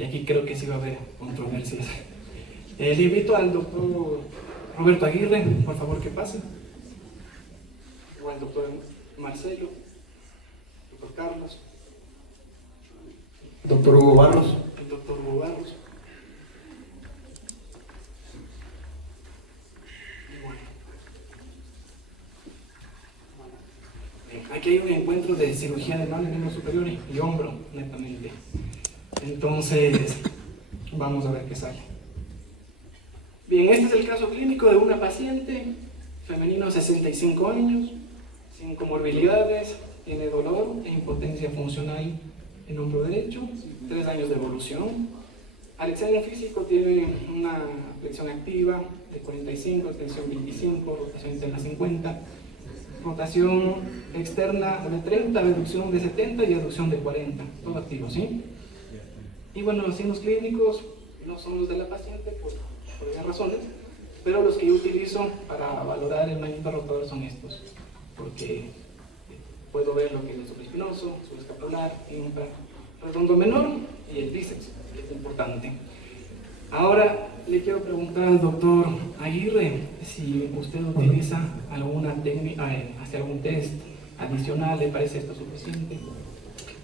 y aquí creo que sí va a haber controversias. Le invito al doctor Roberto Aguirre, por favor que pase, o al doctor Marcelo, doctor Carlos, Doctor Hugo Barros. el doctor Hugo Barros. Aquí hay un encuentro de cirugía de mano, miembros superiores y hombro, netamente. Entonces, vamos a ver qué sale. Bien, este es el caso clínico de una paciente, femenino, 65 años, sin comorbilidades, tiene dolor e impotencia funcional en hombro derecho, 3 años de evolución. Al examen físico tiene una flexión activa de 45, extensión 25, rotación interna 50, rotación externa de 30, reducción de 70 y aducción de 40, todo activo, ¿sí? Y bueno, los signos clínicos no son los de la paciente por varias razones, pero los que yo utilizo para valorar el movimiento rotador son estos, porque puedo ver lo que es el supraespinoso, subescapular, infra, redondo menor y el bíceps, que es importante. Ahora le quiero preguntar al doctor Aguirre si usted utiliza alguna técnica, hace algún test adicional, ¿le parece esto suficiente?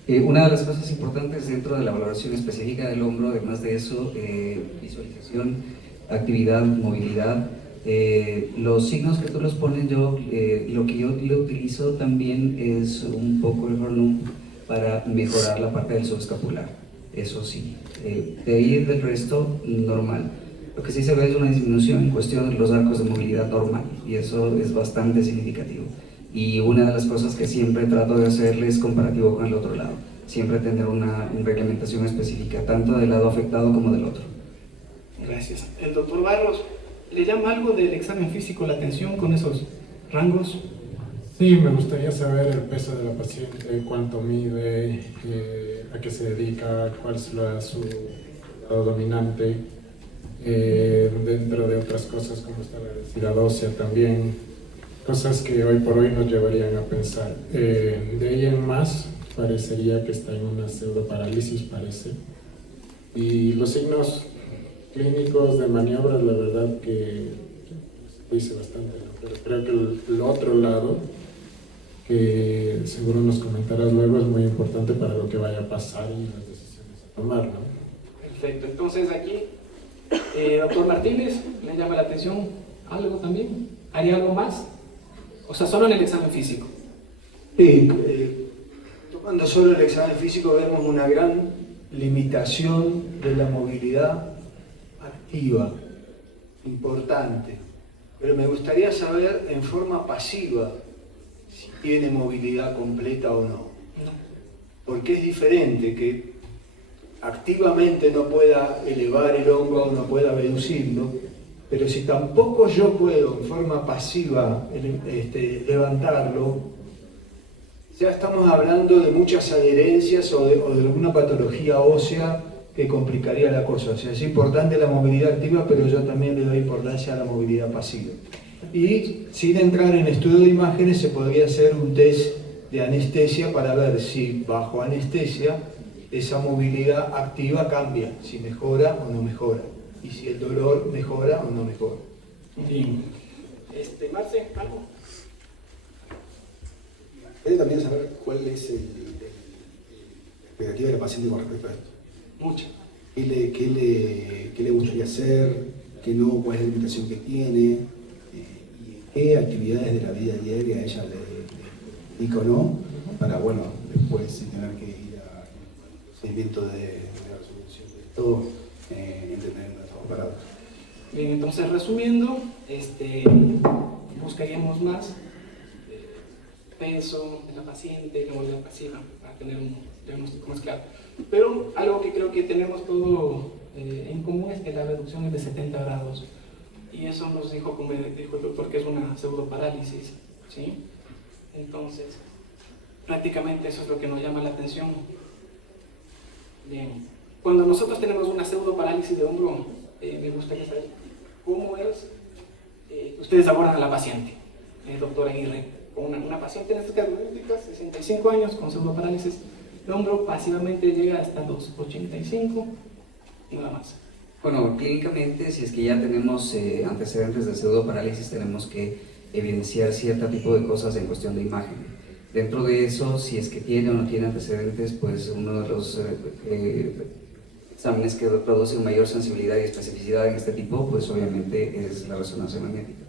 Una de las cosas importantes dentro de la valoración específica del hombro, además de eso, visualización, actividad, movilidad, los signos que tú los pones, lo que yo utilizo también es un poco el Hörnum para mejorar la parte del subescapular, eso sí. De ahí del resto, normal. Lo que sí se ve es una disminución en cuestión de los arcos de movilidad normal, y eso es bastante significativo. Y una de las cosas que siempre trato de hacerle es comparativo con el otro lado, siempre tener una reglamentación específica, tanto del lado afectado como del otro. Gracias. El doctor Barros, ¿le llama algo del examen físico la atención con esos rangos? Sí, me gustaría saber el peso de la paciente, cuánto mide, a qué se dedica, cuál es su lado dominante, dentro de otras cosas como está la densidad ósea también, cosas que hoy por hoy nos llevarían a pensar. De ahí en más, parecería que está en una pseudoparálisis, parece. Y los signos clínicos de maniobras, la verdad que dice bastante, ¿no? Pero creo que el otro lado, que seguro nos comentarás luego, es muy importante para lo que vaya a pasar y las decisiones a tomar, ¿no? Perfecto. Entonces aquí, doctor Martínez, ¿le llama la atención algo también? ¿Haría algo más? O sea, solo en el examen físico. Sí, tomando solo el examen físico vemos una gran limitación de la movilidad activa, importante. Pero me gustaría saber en forma pasiva si tiene movilidad completa o no. Porque es diferente que activamente no pueda elevar el hombro o no pueda reducirlo, pero si tampoco yo puedo en forma pasiva levantarlo, ya estamos hablando de muchas adherencias o de alguna patología ósea que complicaría la cosa. O sea, es importante la movilidad activa, pero yo también le doy importancia a la movilidad pasiva. Y sin entrar en estudio de imágenes, se podría hacer un test de anestesia para ver si bajo anestesia esa movilidad activa cambia, si mejora o no mejora, y si el dolor mejora o no mejora. Bien. Marce, ¿algo? Quería también saber cuál es la expectativa de la paciente con respecto a esto. Mucho. ¿Qué le gustaría hacer? ¿Qué no? ¿Cuál es la limitación que tiene? ¿Y qué actividades de la vida diaria ella le dedica o no? Para, bueno, después sin tener que ir al procedimiento de resolución de todo, entender no estamos parados. Bien, entonces resumiendo, buscaríamos más peso de la paciente, la movilidad pasiva, para tener un diagnóstico más claro. Pero algo que creo que tenemos todo en común es que la reducción es de 70 grados. Y eso nos dijo, como dijo el doctor, que es una pseudoparálisis, ¿sí? Entonces, prácticamente eso es lo que nos llama la atención. Bien. Cuando nosotros tenemos una pseudoparálisis de hombro, me gustaría saber cómo es ustedes abordan a la paciente, doctora Aguirre. Una paciente en estas características, 65 años, con pseudoparálisis de hombro, pasivamente llega hasta los 85, nada más. Bueno, clínicamente, si es que ya tenemos antecedentes de pseudoparálisis, tenemos que evidenciar cierto tipo de cosas en cuestión de imagen. Dentro de eso, si es que tiene o no tiene antecedentes, pues uno de los exámenes que producen mayor sensibilidad y especificidad en este tipo, pues obviamente es la resonancia magnética.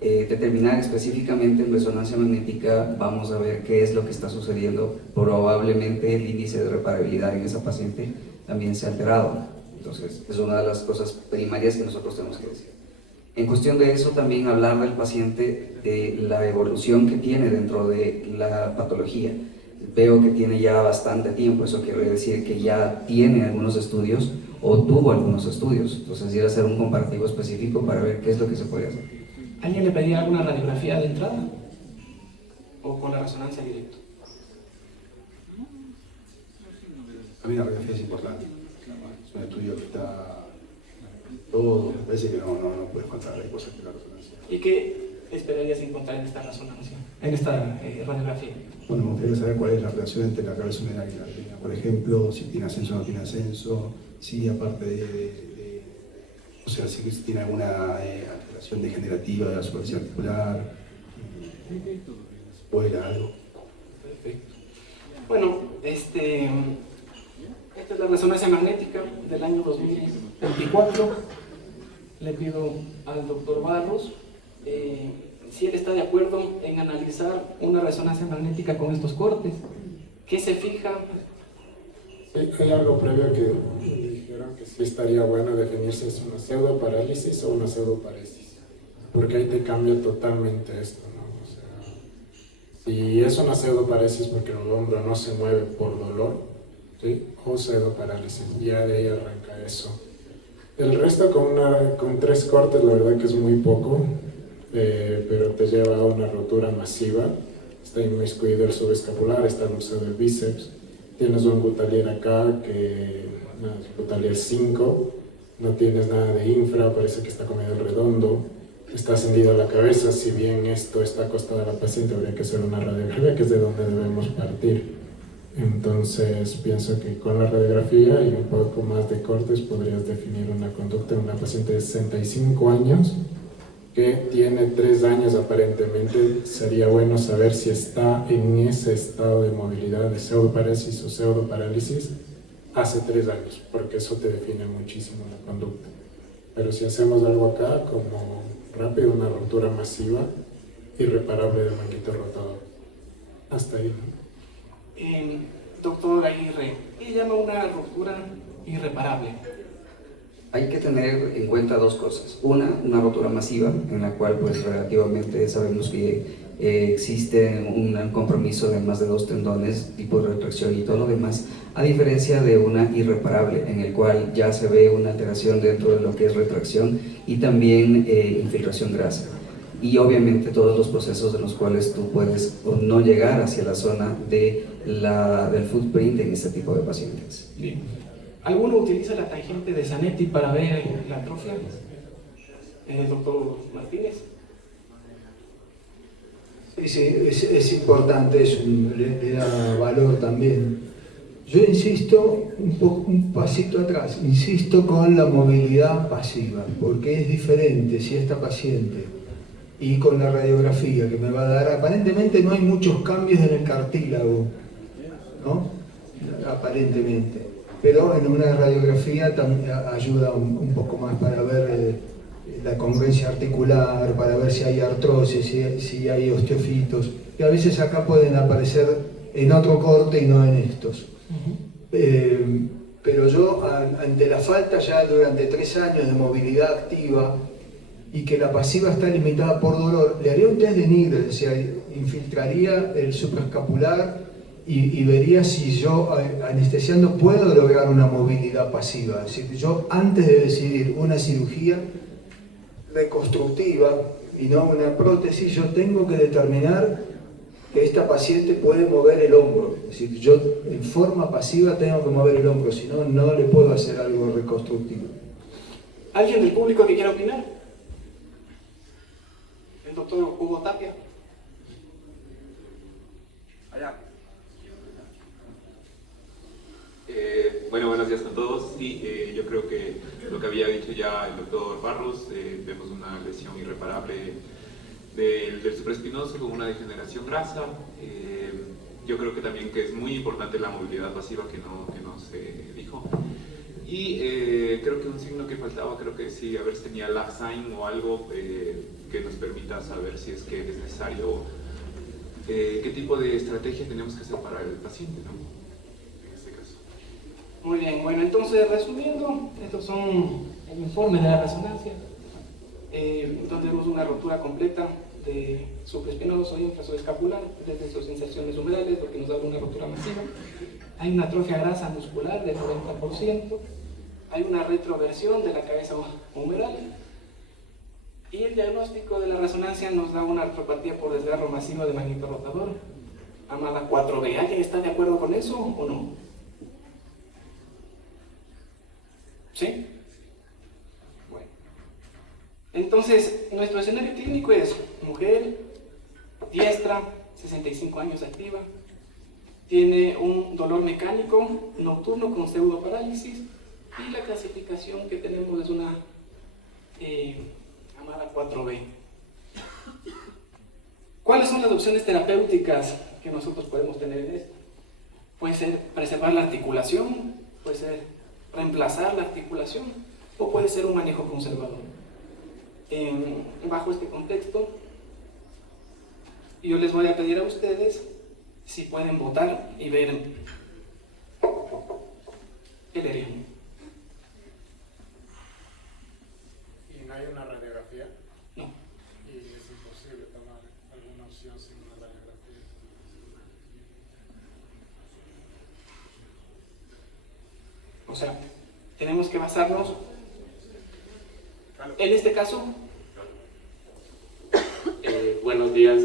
Determinar específicamente en resonancia magnética, vamos a ver qué es lo que está sucediendo. Probablemente el índice de reparabilidad en esa paciente también se ha alterado. Entonces, es una de las cosas primarias que nosotros tenemos que decir. En cuestión de eso, también hablar del paciente, de la evolución que tiene dentro de la patología. Veo que tiene ya bastante tiempo, eso quiere decir que ya tiene algunos estudios o tuvo algunos estudios. Entonces, ir a hacer un comparativo específico para ver qué es lo que se puede hacer. ¿Alguien le pedía alguna radiografía de entrada? ¿O con la resonancia directa? A mí la radiografía es importante. Es un estudio que está todo, me parece que no puede faltar, hay cosas que la resonancia. ¿Y qué esperarías encontrar en esta resonancia, en esta radiografía? Bueno, me gustaría saber cuál es la relación entre la cabezona y la espina. Por ejemplo, si tiene ascenso o no tiene ascenso, si aparte o sea, si tiene alguna alteración degenerativa de la superficie articular, espuela, algo. Perfecto. Bueno, esta es la resonancia magnética del año 2024. Le pido al doctor Barros si él está de acuerdo en analizar una resonancia magnética con estos cortes. ¿Qué se fija? Sí, hay algo previo que dijeron que sí estaría bueno definir si es una pseudoparálisis o una pseudoparesis, porque ahí te cambia totalmente esto, ¿no? O sea, si es una pseudoparesis porque el hombro no se mueve por dolor, ¿sí? O pseudoparálisis, ya de ahí arranca eso. El resto con 3 cortes la verdad que es muy poco, pero te lleva a una rotura masiva. Está inmiscuido el subescapular, está el museo del bíceps. Tienes un gutalier acá, gutalier 5, no tienes nada de infra, parece que está comido el redondo, está ascendido a la cabeza, si bien esto está acostada a la paciente, habría que hacer una radiografía, que es de donde debemos partir. Entonces, pienso que con la radiografía y un poco más de cortes podrías definir una conducta en una paciente de 65 años, que tiene 3 años aparentemente. Sería bueno saber si está en ese estado de movilidad de pseudoparesis o pseudoparálisis hace 3 años, porque eso te define muchísimo la conducta. Pero si hacemos algo acá, como rápido, una ruptura masiva, irreparable del manguito rotador. Hasta ahí, ¿no? Doctor Aguirre, ¿qué llama una ruptura irreparable? Hay que tener en cuenta 2 cosas. Una rotura masiva, en la cual pues relativamente sabemos que existe un compromiso de más de 2 tendones, tipo de retracción y todo lo demás, a diferencia de una irreparable, en el cual ya se ve una alteración dentro de lo que es retracción y también infiltración grasa. Y obviamente todos los procesos en los cuales tú puedes o no llegar hacia la zona del footprint en este tipo de pacientes. Bien. ¿Alguno utiliza la tangente de Zanetti para ver la atrofia? Doctor Martínez. Sí, es importante, le da valor también. Yo insisto un pasito atrás, insisto con la movilidad pasiva, porque es diferente si esta paciente y con la radiografía que me va a dar, aparentemente no hay muchos cambios en el cartílago, ¿no? Aparentemente, pero en una radiografía ayuda un poco más para ver la congruencia articular, para ver si hay artrosis, si hay osteofitos, y a veces acá pueden aparecer en otro corte y no en estos. Pero yo, ante la falta ya durante 3 años de movilidad activa y que la pasiva está limitada por dolor, le haría un test de Nigel, o sea, infiltraría el supraescapular y vería si yo, anestesiando, puedo lograr una movilidad pasiva. Es decir, yo antes de decidir una cirugía reconstructiva y no una prótesis, yo tengo que determinar que esta paciente puede mover el hombro. Es decir, yo en forma pasiva tengo que mover el hombro, si no, no le puedo hacer algo reconstructivo. ¿Alguien del público que quiera opinar? El doctor Hugo Tapia. Allá. Bueno, buenos días con todos. Sí, yo creo que lo que había dicho ya el doctor Barros, vemos una lesión irreparable del supraespinoso con una degeneración grasa. Yo creo que también que es muy importante la movilidad pasiva que no se dijo. Y creo que un signo que faltaba, creo que sí, a ver si tenía lap sign o algo que nos permita saber si es que es necesario, qué tipo de estrategia tenemos que hacer para el paciente, ¿no? En este caso. Muy bien, bueno, entonces resumiendo, estos son el informe de la resonancia, donde vemos una rotura completa de supraespinoso y infraescapular desde sus inserciones umbrales, porque nos da una rotura masiva. Hay una atrofia grasa muscular del 40%, hay una retroversión de la cabeza umbral, y el diagnóstico de la resonancia nos da una artropatía por desgarro masivo de magneto rotador, AMADA 4B. ¿Alguien está de acuerdo con eso o no? ¿Sí? Bueno. Entonces, nuestro escenario clínico es mujer, diestra, 65 años, activa, tiene un dolor mecánico nocturno con pseudoparálisis, y la clasificación que tenemos es una AMADA 4B. ¿Cuáles son las opciones terapéuticas que nosotros podemos tener en esto? Puede ser preservar la articulación, puede ser reemplazar la articulación, o puede ser un manejo conservador. Bajo este contexto, yo les voy a pedir a ustedes si pueden votar y ver el ERION. ¿Y no hay una radiografía? No. Y es imposible tomar alguna opción sin una radiografía. O sea, tenemos que basarnos en este caso. Buenos días,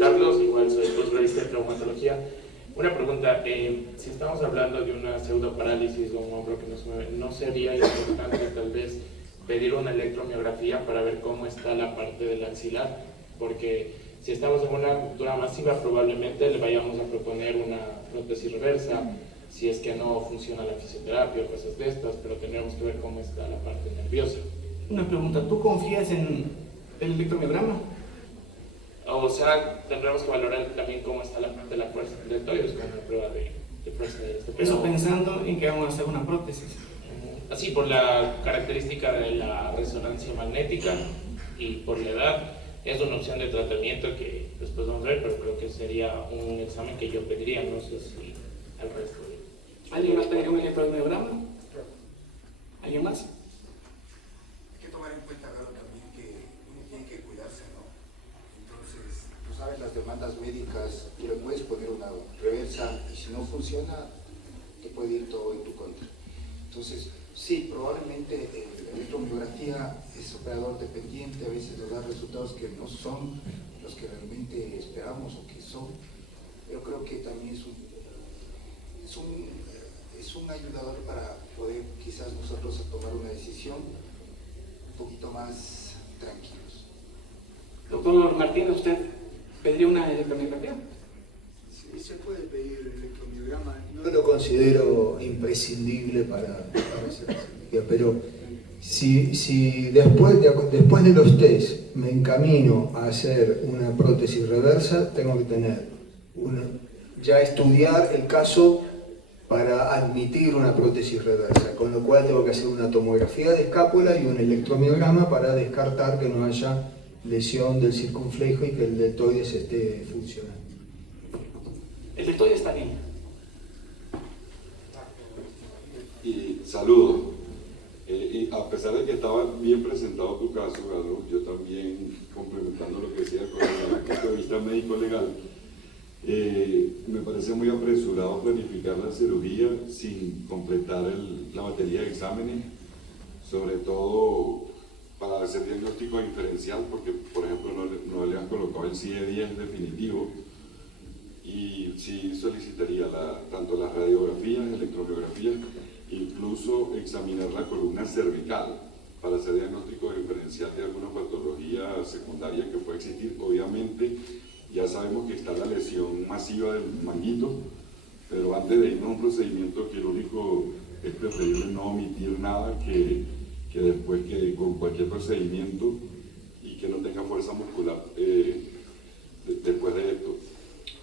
Carlos, igual soy posgrado en traumatología. Una pregunta, si estamos hablando de una pseudoparálisis o un hombro que no se mueve, ¿no sería importante tal vez pedir una electromiografía para ver cómo está la parte del axilar? Porque si estamos en una ruptura masiva, probablemente le vayamos a proponer una prótesis reversa, si es que no funciona la fisioterapia o cosas de estas, pero tendremos que ver cómo está la parte nerviosa. Una pregunta, ¿tú confías en el electromiograma? O sea, tendremos que valorar también cómo está la parte de la fuerza del deltoides con una prueba de fuerza de este. Eso pensando en que vamos a hacer una prótesis. Así, por la característica de la resonancia magnética y por la edad, es una opción de tratamiento que después vamos a ver, pero creo que sería un examen que yo pediría, no sé si al resto. ¿Alguien más pediría un electromiograma? ¿Alguien más? Hay que tomar en cuenta, claro, también que uno tiene que cuidarse, ¿no? Entonces, tú sabes, las demandas médicas, tú le puedes poner una reversa y si no funciona, te puede ir todo en tu contra. Entonces, sí, probablemente la electromiografía es operador dependiente, a veces nos da resultados que no son los que realmente esperamos o que son, pero creo que también es un ayudador para poder quizás nosotros tomar una decisión un poquito más tranquilos. Doctor Martínez, ¿usted pediría una electromiografía? Sí, se puede pedir el electromiograma. No lo considero imprescindible para hacer la cirugía, pero si después de los test me encamino a hacer una prótesis reversa, tengo que tener ya estudiar el caso para admitir una prótesis reversa, con lo cual tengo que hacer una tomografía de escápula y un electromiograma para descartar que no haya lesión del circunflejo y que el deltoides esté funcionando. El deltoide está bien. Y saludo. Y a pesar de que estaba bien presentado tu caso, Galo, yo también, complementando lo que decía con el punto de vista médico-legal, me parece muy apresurado planificar la cirugía sin completar la batería de exámenes, sobre todo para hacer diagnóstico diferencial, porque por ejemplo no le han colocado el CIE-10 definitivo, y sí solicitaría tanto las radiografías, electromiografías, incluso examinar la columna cervical para hacer diagnóstico diferencial de alguna patología secundaria que pueda existir. Obviamente ya sabemos que está la lesión masiva del manguito, pero antes de irnos a un procedimiento quirúrgico es preferible no omitir nada que después que con cualquier procedimiento y que no tenga fuerza muscular después de esto.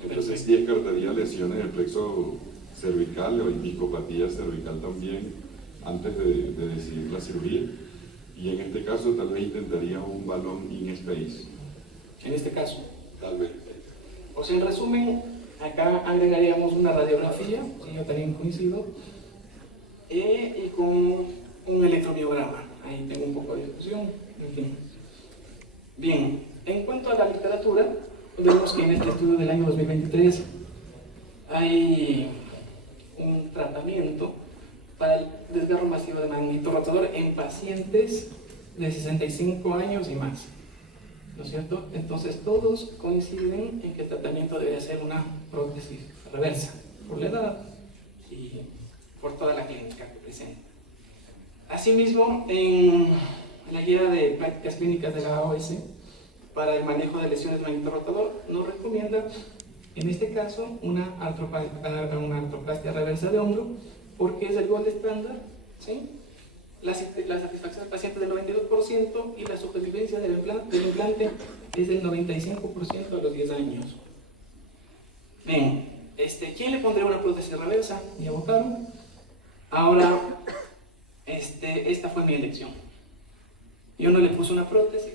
Entonces sí descartaría lesiones del plexo cervical o discopatía cervical también antes de decidir la cirugía. Y en este caso tal vez intentaría un balón in space. En este caso. Tal vez. O sea, en resumen, acá agregaríamos una radiografía, si yo también coincido, y con un electromiograma. Ahí tengo un poco de discusión, en fin. Bien, en cuanto a la literatura, vemos que en este estudio del año 2023 hay un tratamiento para el desgarro masivo de magneto rotador en pacientes de 65 años y más, ¿no es cierto? Entonces todos coinciden en que el tratamiento debe ser una prótesis reversa, por la edad y por toda la clínica que presenta. Asimismo, en la guía de prácticas clínicas de la OS para el manejo de lesiones magneto rotador nos recomienda, en este caso, una artroplastia reversa de hombro, porque es el gold estándar, ¿sí? La satisfacción del paciente es del 92% y la supervivencia del implante es del 95% a los 10 años. Bien, ¿quién le pondría una prótesis reversa? Ya votaron. Ahora, esta fue mi elección. Yo no le puse una prótesis,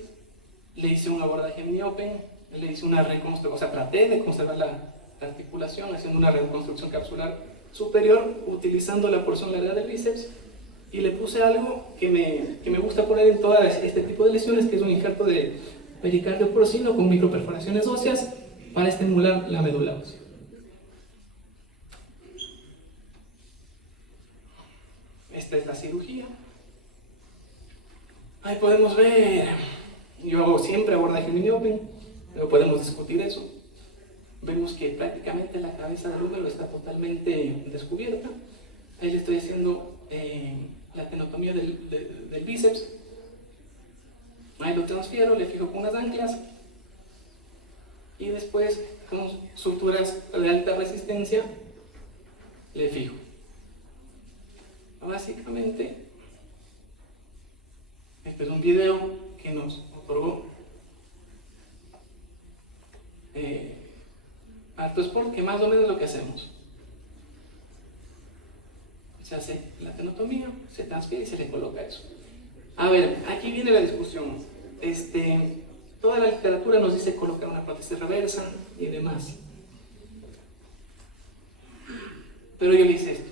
le hice un abordaje miopen, le hice una reconstrucción, o sea, traté de conservar la articulación haciendo una reconstrucción capsular superior utilizando la porción larga del bíceps, y le puse algo que me gusta poner en todas este tipo de lesiones, que es un injerto de pericardio porcino con microperforaciones óseas para estimular la médula ósea. Esta es la cirugía. Ahí podemos ver, yo hago siempre abordaje miopen, pero podemos discutir eso. Vemos que prácticamente la cabeza del húmero está totalmente descubierta. Ahí le estoy haciendo la tenotomía del bíceps. Ahí lo transfiero, le fijo con unas anclas y después con suturas de alta resistencia le fijo. Básicamente, este es un video que nos otorgó Artosport, que más o menos es lo que hacemos. Se hace la tenotomía, se transfiere y se le coloca eso. A ver, aquí viene la discusión. Toda la literatura nos dice colocar una prótesis reversa y demás. Pero yo le hice esto.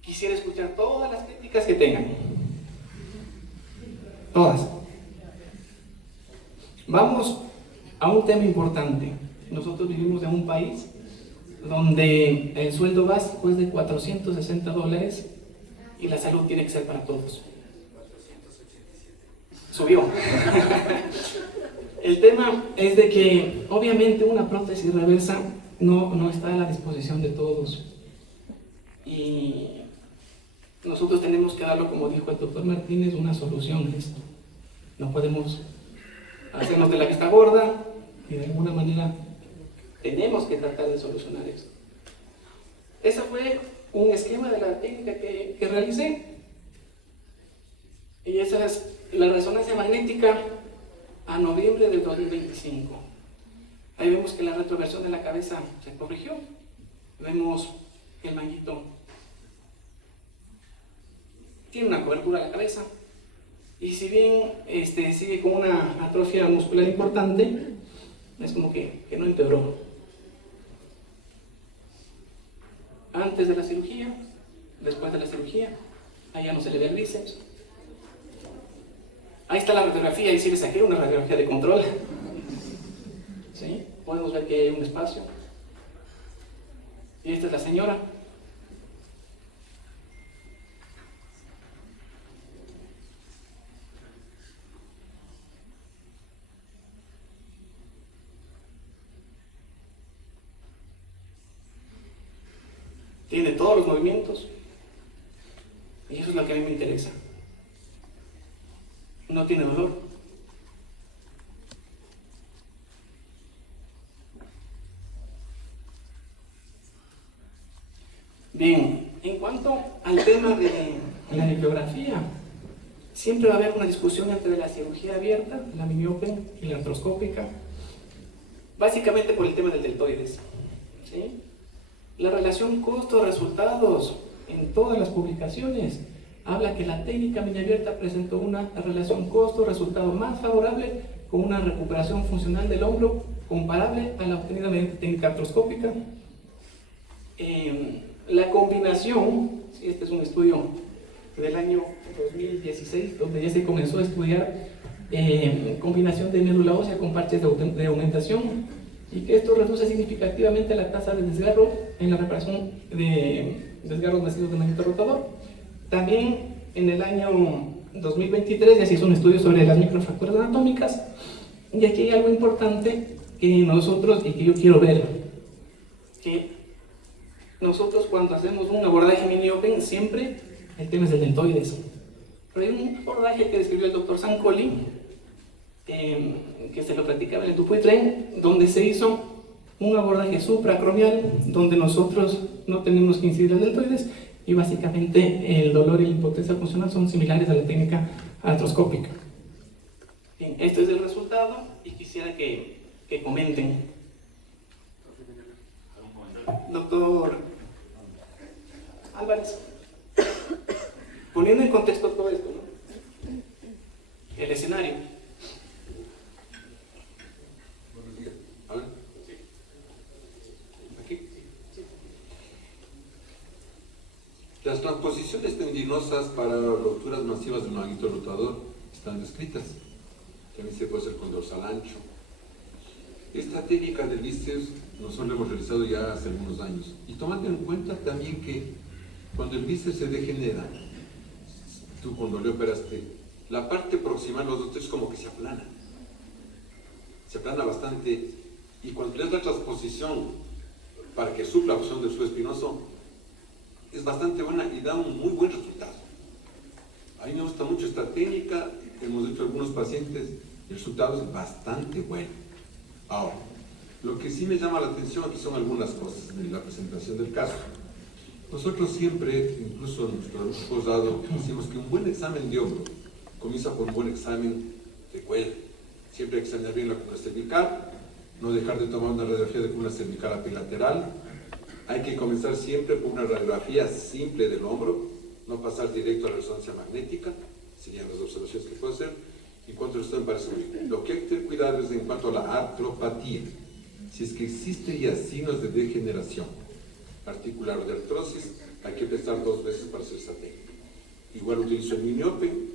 Quisiera escuchar todas las críticas que tengan. Todas. Vamos a un tema importante. Nosotros vivimos en un país donde el sueldo básico es de $460 y la salud tiene que ser para todos. Subió. El tema es de que obviamente una prótesis reversa no está a la disposición de todos. Y nosotros tenemos que darlo, como dijo el doctor Martínez, una solución a esto. No podemos hacernos de la vista gorda y de alguna manera tenemos que tratar de solucionar esto. Ese fue un esquema de la técnica que realicé. Y esa es la resonancia magnética a noviembre del 2025. Ahí vemos que la retroversión de la cabeza se corrigió. Vemos que el manguito tiene una cobertura de la cabeza. Y si bien sigue con una atrofia muscular importante, es como que no empeoró. Antes de la cirugía, después de la cirugía, ahí ya no se le ve el bíceps. Ahí está la radiografía, ahí sí le saqué una radiografía de control. ¿Sí? Podemos ver que hay un espacio. Y esta es la señora. Tiene todos los movimientos y eso es lo que a mí me interesa. No tiene dolor. Bien, en cuanto al tema de la bibliografía, siempre va a haber una discusión entre la cirugía abierta, la mini-open y la artroscópica, básicamente por el tema del deltoides, ¿sí? La relación costo-resultados en todas las publicaciones habla que la técnica mini abierta presentó una relación costo-resultado más favorable con una recuperación funcional del hombro comparable a la obtenida mediante técnica artroscópica. La combinación, ¿sí? Este es un estudio del año 2016, donde ya se comenzó a estudiar combinación de médula ósea con parches de aumentación, y que esto reduce significativamente la tasa de desgarro en la reparación de desgarros nacidos de magneto rotador. También en el año 2023 ya se hizo un estudio sobre las microfracturas anatómicas, y aquí hay algo importante que nosotros, y que yo quiero ver, que nosotros cuando hacemos un abordaje mini-open siempre el tema es el deltoides, pero hay un abordaje que describió el doctor Sancoli, que se lo practicaba en el Dupuytren, donde se hizo un abordaje supracromial, donde nosotros no tenemos que incidir el deltoides, y básicamente el dolor y la impotencia funcional son similares a la técnica artroscópica. Bien, este es el resultado, y quisiera que comenten. Doctor Álvarez, poniendo en contexto todo esto, ¿no? El escenario. Buenos días. A ver. Aquí. Las transposiciones tendinosas para rupturas masivas del magneto rotador están descritas. También se puede hacer con dorsal ancho. Esta técnica del bíceps nosotros lo hemos realizado ya hace algunos años. Y tomando en cuenta también que cuando el bíceps se degenera, tú cuando le operaste, la parte proximal de los dos es como que se aplana. Se aplana bastante. Y cuando le das la transposición para que supla la opción del subespinoso, es bastante buena y da un muy buen resultado. A mí me gusta mucho esta técnica, hemos hecho algunos pacientes, el resultado es bastante bueno. Ahora, lo que sí me llama la atención aquí son algunas cosas de la presentación del caso. Nosotros siempre, incluso en nuestro posgrado, decimos que un buen examen de hombro comienza por un buen examen de cuello. Siempre hay que examinar bien la columna cervical, no dejar de tomar una radiografía de columna cervical apilateral. Hay que comenzar siempre por una radiografía simple del hombro, no pasar directo a la resonancia magnética, serían las observaciones que puedo hacer. En cuanto a esto me parece muy bien. Lo que hay que tener cuidado es en cuanto a la artropatía. Si es que existe ya signos de degeneración articular o de artrosis, hay que pensar 2 veces para hacer esa técnica. Igual utilizo el mini-open,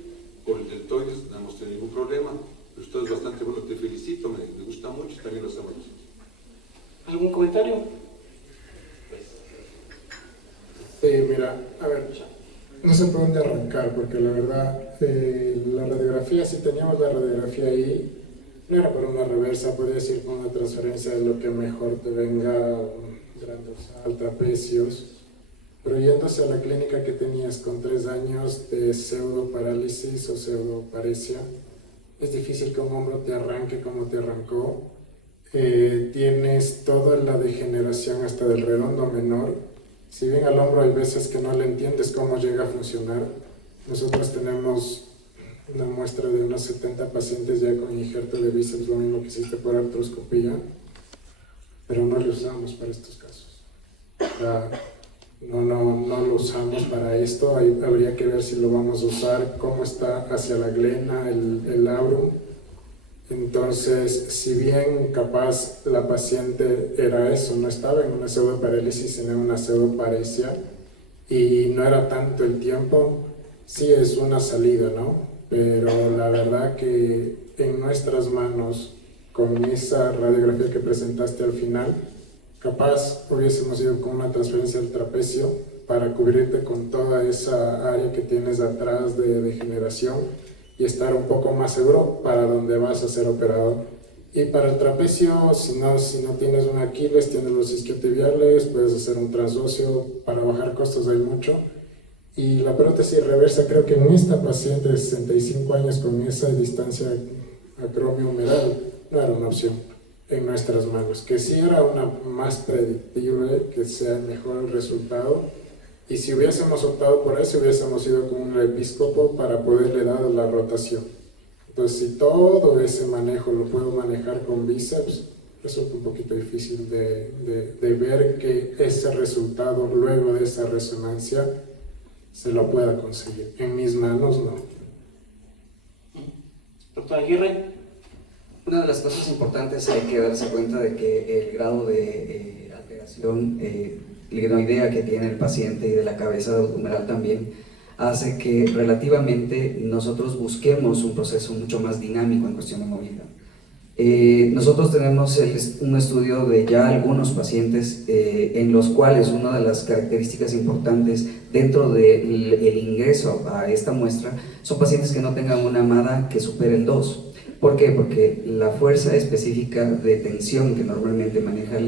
por el deltoides, no hemos tenido ningún problema. Pero esto es bastante bueno, te felicito, me gusta mucho y también lo hacemos nosotros. ¿Algún comentario? Sí, mira, a ver, no sé por dónde arrancar, porque la verdad, la radiografía, si teníamos la radiografía ahí, no era por una reversa, podría decir con una transferencia de lo que mejor te venga, gran dorsal, trapecios, pero yéndose a la clínica que tenías con 3 años de pseudoparálisis o pseudoparesia, es difícil que un hombro te arranque como te arrancó. Tienes toda la degeneración hasta del redondo menor. Si bien al hombro hay veces que no le entiendes cómo llega a funcionar, nosotros tenemos una muestra de unos 70 pacientes ya con injerto de bíceps, lo mismo que hiciste por artroscopía, pero no lo usamos para estos casos. O sea, no lo usamos para esto. Habría que ver si lo vamos a usar, cómo está hacia la glena, el labrum. Entonces, si bien capaz la paciente era eso, no estaba en una pseudoparálisis, sino en una pseudoparesia, y no era tanto el tiempo, sí es una salida, ¿no? Pero la verdad que en nuestras manos, con esa radiografía que presentaste al final, capaz hubiésemos ido con una transferencia del trapecio para cubrirte con toda esa área que tienes atrás de degeneración y estar un poco más seguro para donde vas a ser operado. Y para el trapecio, si no tienes un Aquiles, tienes los isquiotibiales, puedes hacer un transóseo. Para bajar costos hay mucho. Y la prótesis reversa, creo que en esta paciente de 65 años con esa distancia acromio-humeral no era una opción en nuestras manos. Que sí era una más predictible, que sea mejor el resultado, Y si hubiésemos optado por eso, hubiésemos ido con un episcopo para poderle dar la rotación. Entonces, si todo ese manejo lo puedo manejar con bíceps, resulta un poquito difícil de ver que ese resultado luego de esa resonancia se lo pueda conseguir. En mis manos no. Doctor Aguirre. Una de las cosas importantes hay que darse cuenta de que el grado de alteración glenoidea que tiene el paciente y de la cabeza humeral también hace que relativamente nosotros busquemos un proceso mucho más dinámico en cuestión de movilidad. Nosotros tenemos un estudio de ya algunos pacientes en los cuales una de las características importantes dentro del ingreso a esta muestra son pacientes que no tengan una MADA que supere el 2. ¿Por qué? Porque la fuerza específica de tensión que normalmente maneja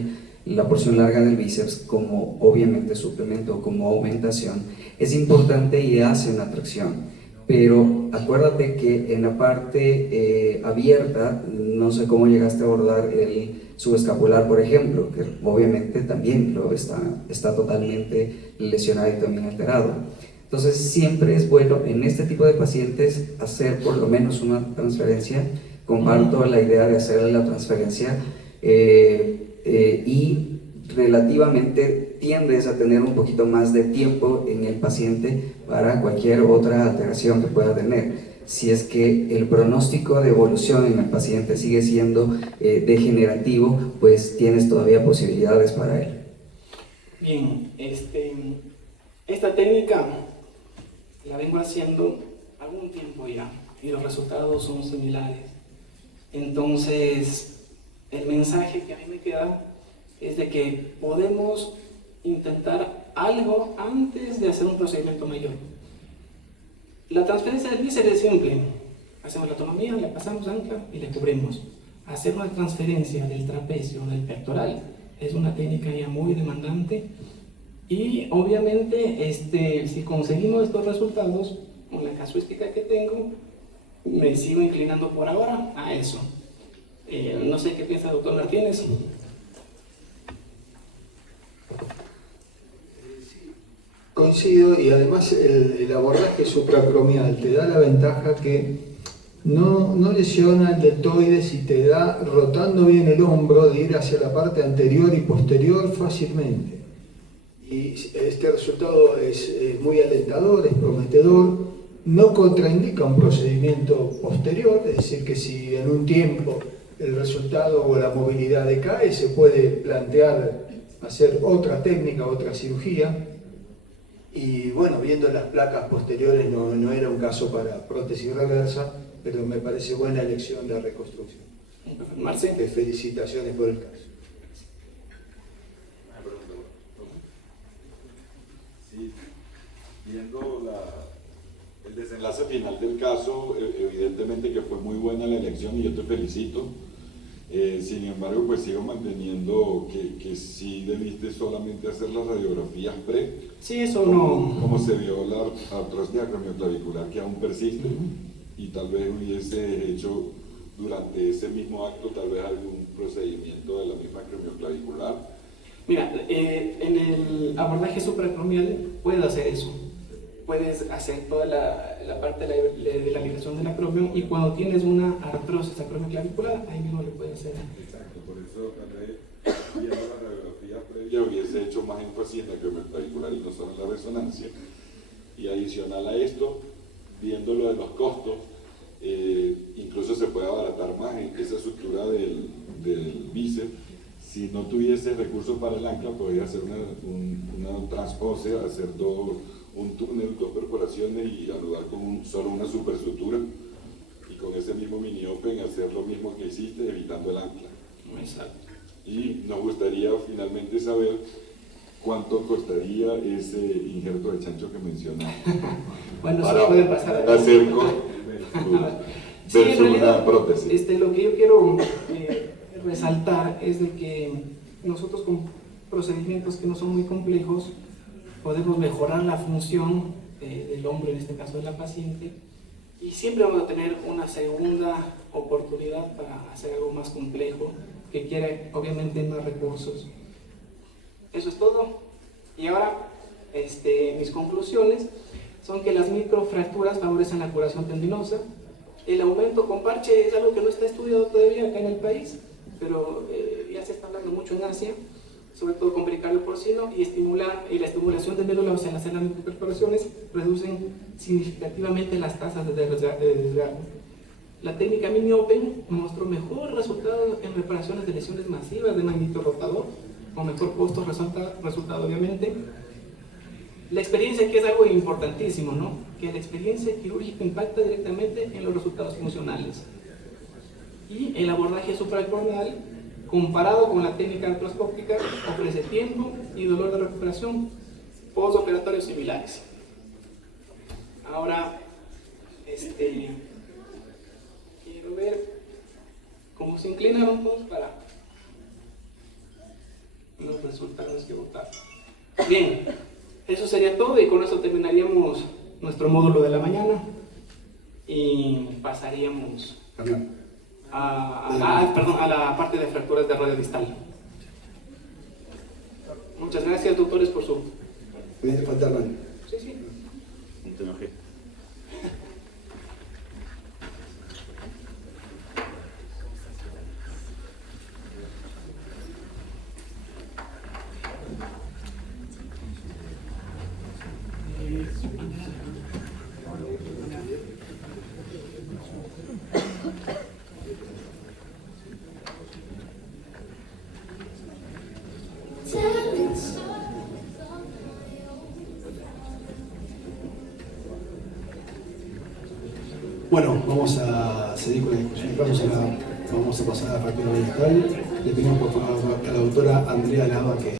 la porción larga del bíceps como obviamente suplemento o como aumentación es importante y hace una tracción. Pero acuérdate que en la parte abierta, no sé cómo llegaste a abordar el subescapular, por ejemplo, que obviamente también está totalmente lesionado y también alterado. Entonces siempre es bueno en este tipo de pacientes hacer por lo menos una transferencia. Comparto la idea de hacer la transferencia y relativamente tiendes a tener un poquito más de tiempo en el paciente para cualquier otra alteración que pueda tener. Si es que el pronóstico de evolución en el paciente sigue siendo degenerativo, pues tienes todavía posibilidades para él. Bien, esta técnica la vengo haciendo algún tiempo ya y los resultados son similares. Entonces, el mensaje que a mí me queda es de que podemos intentar algo antes de hacer un procedimiento mayor. La transferencia del bíceps es simple. Hacemos la autonomía, le pasamos ancla y le cubrimos. Hacer una transferencia del trapecio o del pectoral es una técnica ya muy demandante y obviamente si conseguimos estos resultados, con la casuística que tengo, me sigo inclinando por ahora a eso. No sé qué piensa el doctor Martínez. Coincido, y además el abordaje supracromial te da la ventaja que no lesiona el deltoides y te da, rotando bien el hombro, de ir hacia la parte anterior y posterior fácilmente. Y este resultado es muy alentador, es prometedor, no contraindica un procedimiento posterior, es decir, que si en un tiempo el resultado o la movilidad decae, se puede plantear hacer otra técnica, otra cirugía. Y bueno, viendo las placas posteriores no era un caso para prótesis reversa, pero me parece buena elección de reconstrucción. Marce. Felicitaciones por el caso. Sí, viendo el desenlace final del caso, evidentemente que fue muy buena la elección y yo te felicito. Sin embargo, pues sigo manteniendo que sí debiste solamente hacer las radiografías pre. Sí, eso no. Como se vio la artrosis acromioclavicular que aún persiste, y tal vez hubiese hecho durante ese mismo acto tal vez algún procedimiento de la misma acromioclavicular. Mira, en el abordaje supracromial puedes hacer eso. Puedes hacer toda la parte de la liberación del acromion y cuando tienes una artrosis acromioclavicular, ahí mismo le puedes hacer. Exacto, por eso tal vez viendo la radiografía previa hubiese hecho más énfasis en la acromioclavicular y no solo en la resonancia. Y adicional a esto, viendo lo de los costos, incluso se puede abaratar más en esa estructura del bíceps. Si no tuviese recursos para el ancla, podría hacer una transósea, hacer un túnel, 2 perforaciones y anudar con solo una supersutura. Y con ese mismo mini open hacer lo mismo que hiciste, evitando el ancla. Exacto. Y nos gustaría finalmente saber cuánto costaría ese injerto de chancho que mencionaste. Bueno, para sí puede pasar. Hacer en realidad, una prótesis. lo que yo quiero resaltar es de que nosotros con procedimientos que no son muy complejos podemos mejorar la función del hombro, en este caso de la paciente, y siempre vamos a tener una segunda oportunidad para hacer algo más complejo que quiere obviamente más recursos. Eso es todo. Y ahora mis conclusiones son que las microfracturas favorecen la curación tendinosa. El aumento con parche es algo que no está estudiado todavía acá en el país, pero ya se está hablando mucho en Asia, sobre todo con pericardio porcino, y la estimulación de médulas en las células de perforaciones reducen significativamente las tasas de desgarro. La técnica Mini Open mostró mejor resultado en reparaciones de lesiones masivas de magneto rotador, con mejor costo-resultado obviamente. La experiencia aquí es algo importantísimo, ¿no? Que la experiencia quirúrgica impacta directamente en los resultados funcionales. Y el abordaje supracraneal, comparado con la técnica artroscópica, ofrece tiempo y dolor de recuperación postoperatorios similares. Ahora, quiero ver cómo se inclinaron todos para los resultados que votaron. Bien, eso sería todo y con eso terminaríamos nuestro módulo de la mañana y pasaríamos a la parte de fracturas de radio distal. Muchas gracias, doctores, por su... ¿Me falta radio? Sí, sí. No te enojé. Bueno, vamos a seguir con la discusión de casos. Ahora vamos a pasar a la fractura distal. Le pedimos por favor a la doctora Andrea Lava que